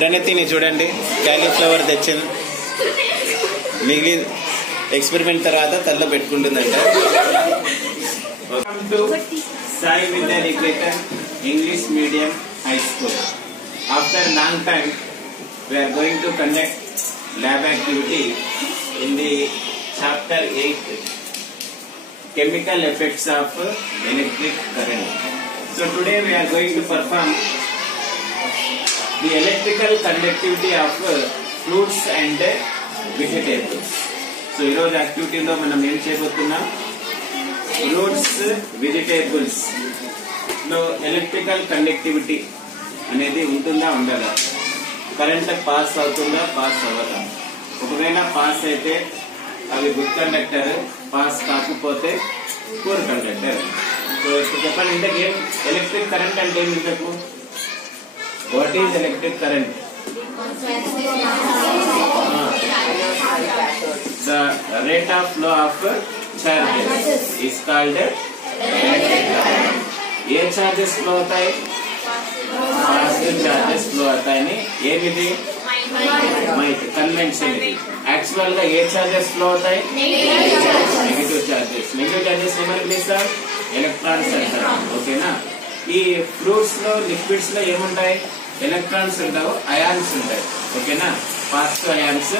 ప్రణతిని చూడండి, క్యాలీఫ్లవర్ తెచ్చింది, మిగిలి ఎక్స్పెరిమెంట్ తర్వాత తల్ల పెట్టుకుంటుందంట. Welcome to Sai Vidyaniketan English medium high school. After long time we are going to conduct lab activity in the chapter 8 chemical effects of electric current. So today we are going to perform the electrical conductivity of fruits and vegetables. So ee roju activity lo manam em cheyabothunna fruits vegetables lo electrical conductivity అనేది ఉంటుందా ఉండదా, current pass అవుతుందా pass అవ్వదా, ఒకవేళ pass అయితే అవి good conductor, pass కాకపోతే poor conductor. So ఇప్పుడు చెప్పండి, ఇంతకు ఏం ఎలక్ట్రిక్ కరెంట్ అంటే ఏమి? ఇంతకు what is electric current? The rate of flow of charges is called electric current. ఏ చార్జెస్ ఫ్లో అవుతాయి? పాజిటివ్ చార్జెస్ ఫ్లో అవుతాయని. ఏమిది? మైట్ కన్వెన్షన్. ఇది యాక్చువల్ గా ఏ చార్జెస్ ఫ్లో అవుతాయి? Negative charges. నెగిటివ్ చార్జెస్ ఏమని పిలుస్తారు? ఎలక్ట్రాన్స్ అంటారు. ఓకేనా? ఈ ఫ్రూట్స్ లో లిక్విడ్స్ లో ఏముంటాయి? ఎలక్ట్రాన్స్ ఉంటావు, అయాన్స్ ఉంటాయి. ఓకేనా? Positive ions,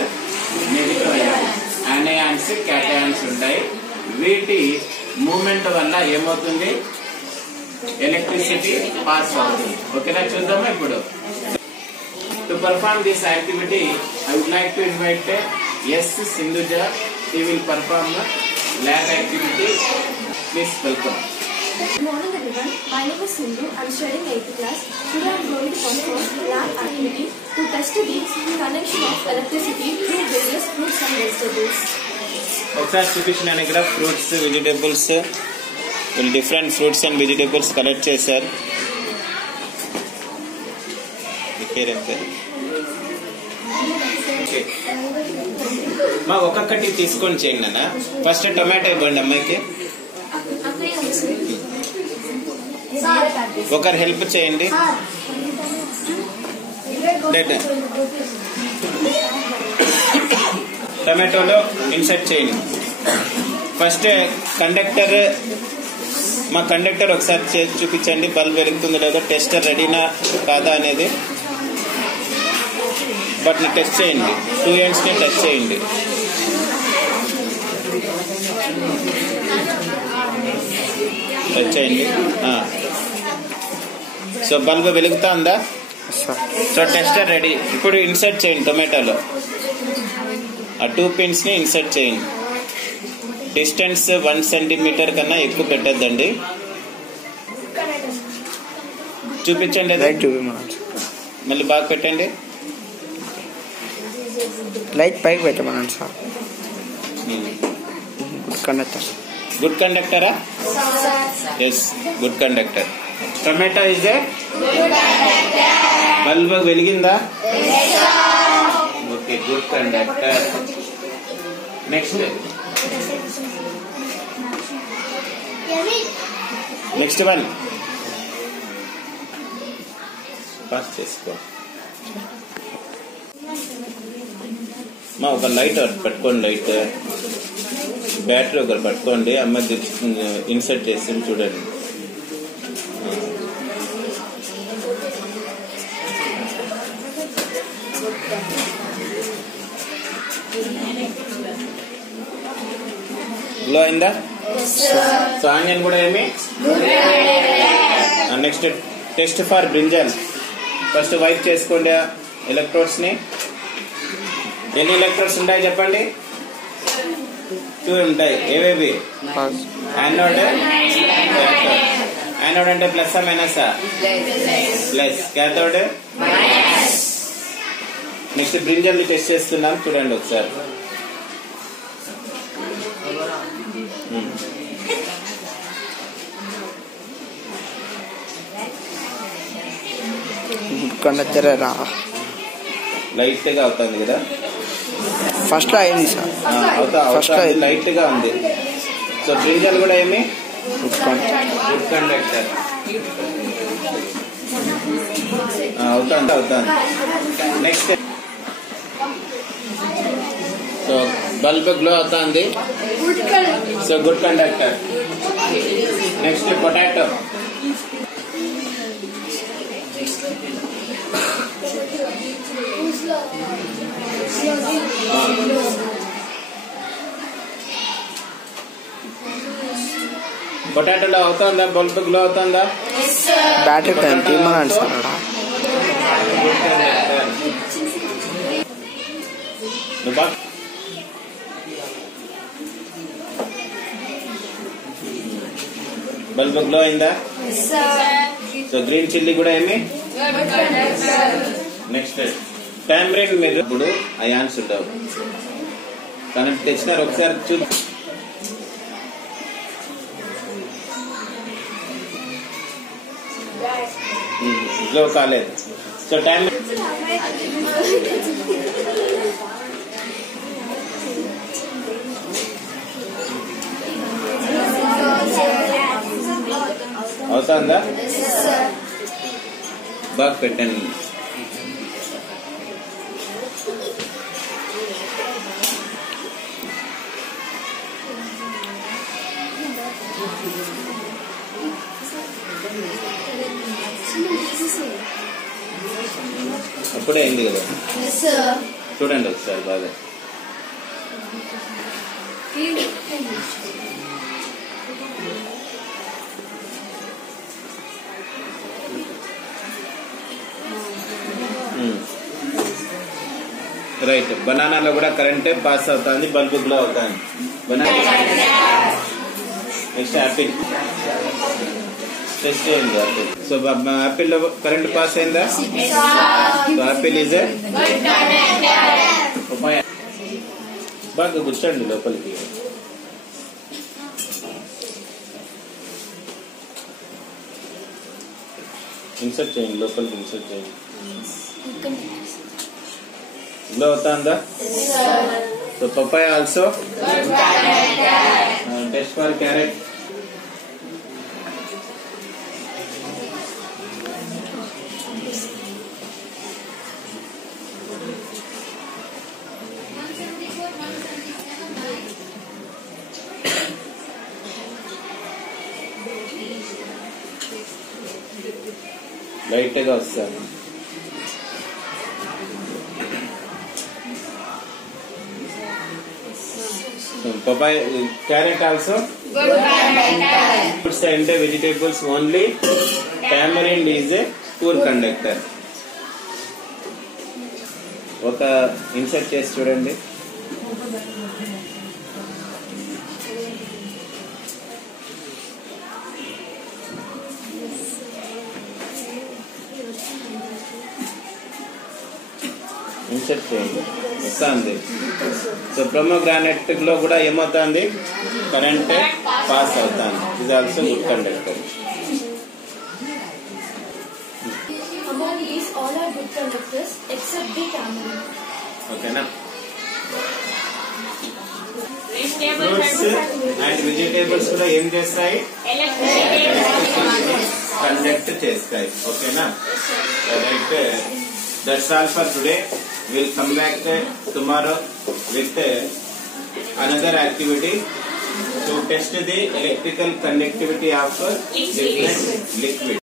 negative ions, anions, cations ఉంటాయి. వీటి మూమెంట్ వల్ల ఏమవుతుంది? ఎలక్ట్రిసిటీ పాస్ అవుతుంది. ఓకేనా? చూద్దామా ఇప్పుడు. To perform this activity I would like to invite S Sindhuja. She will perform lab activity. Please welcome. Good morning everyone. My name is Sindhu. I am studying 8th class. Today I am going to perform lab activity to test the connection of electricity through various fruits and vegetables. ఒకసారి చూపించిన ఇక్కడ fruits vegetables, different fruits and vegetables collect చేశారు. మా ఒక్కొక్కటి తీసుకొని చేయండి అన్న. First tomato ఇవ్వండి అమ్మాయికి. ఒకరు హెల్ప్ చేయండి. టొమాటోలో ఇన్సర్ట్ చేయండి. ఫస్ట్ కండక్టర్, మా కండక్టర్ ఒకసారి చేసి చూపించండి. బల్బ్ వెలుగుతుందో లేదో, టెస్టర్ రెడీనా కాదా అనేది బట్ని టెస్ట్ చేయండి. 2 ends ని టెస్ట్ చేయండి. టెస్ట్ చేయండి. సో బల్బ్ వెలుగుతా ఉందా? So tester ready. ఇప్పుడు ఇన్సర్ట్ చేయండి టొమాటోలో. ఆ 2 pins ని ఇన్సర్ట్ చేయండి. డిస్టెన్స్ 1 centimeter కన్నా ఎక్కువ పెట్టద్దండి. చూపించండి, మళ్ళీ బాగా పెట్టండి. లైట్ పైకి పెట్టమన్నాను సార్. Good conductor. గుడ్ కండక్టరా? Yes, good conductor. Tomato is a bulb వెలిగిందా? Okay, good conductor. Next one pass చేసుకో. మా ఒక లైట్ పట్టుకోండి, లైట్ బ్యాటరీ ఒకరు పట్టుకోండి. అమ్మ ఇన్సర్ట్ చేసి చూడండి. గ్లో అయిందా? సో ఆనియన్ కూడా ఏమి? Next test for brinjal. First wipe చేసుకోండి ఎలక్ట్రోడ్స్ ని. ఎన్ని ఎలక్ట్రోడ్స్ ఉంటాయి చెప్పండి? 2 ఉంటాయి. ఏవేవి? Anode, cathode. యానోడ్ అంటే plus minus? Plus. Cathode. Next brinjal test చేస్తున్నాం, చూడండి ఒకసారి. కండక్టర్ లైట్ గా అవుతుంది కదా? ఫస్ట్ లో అయింది సార్. ఫస్ట్ లైట్ గా ఉంది. సో బ్రింజల్ కూడా ఏమి? Good conductor. అవుతుంది. నెక్స్ట్ సో బల్బ్ గ్లో అవుతుంది. So good conductor. Next potato. పొటాటోలో అవుతుందా? బల్బ్ గ్లో అవుతుందా? బ్యాటరీ టైం తీయమని సార్. బల్బ్ గ్లో అయిందా? సో గ్రీన్ చిల్లీ కూడా ఏమి. నెక్స్ట్ టామరిన్ మీరు ఇప్పుడు అయాన్స్ ఉండవు కానీ తెచ్చినారు. ఒకసారి చూద్దాం. గ్లో కాలేదు. సో టైం అవుతుందా? బాగా పెట్టండి. అప్పుడే అయింది కదా, చూడండి ఒకసారి బాగా. రైట్. బనానాలో కూడా కరెంటే పాస్ అవుతుంది, బల్బ్ గ్లో అవుతుంది. బనానా. Next Apple. టెస్ట్ చేయండి యాపిల్. సో యాపిల్ లో కరెంట్ పాస్ అయిందా? సో యాపిల్ ఈజ్ బాగా కూర్చోండి లోపలికి. ఇన్సర్ట్ చేయండి, లోపలికి ఇన్సర్ట్ చేయండి. గ్లో అవుతుందా? So papaya also. Test for carrot. Light గా వస్తాను. Papaya carrot also. ఫుడ్స్ అంటే vegetables only. Tamarind is a poor conductor. ఒక ఇన్సర్ట్ చేసి చూడండి. ఇన్సర్ట్ చేయండి, వస్తుంది. సో ప్రోమోగ్రానైట్ లో కూడా ఏమవుతుంది? కరెంట్ పాస్ అవుతుంది. ఇది also good conductor. Among these, all are good conductors except the tamarind. ఓకేనా? ఫ్రూట్స్ అండ్ వెజిటేబుల్స్ కూడా ఏం చేస్తాయి? కండక్ట్ చేస్తాయి. ఓకేనా? Right. That's all for today. We'll come back tomorrow with another activity to test the electrical conductivity of different liquid.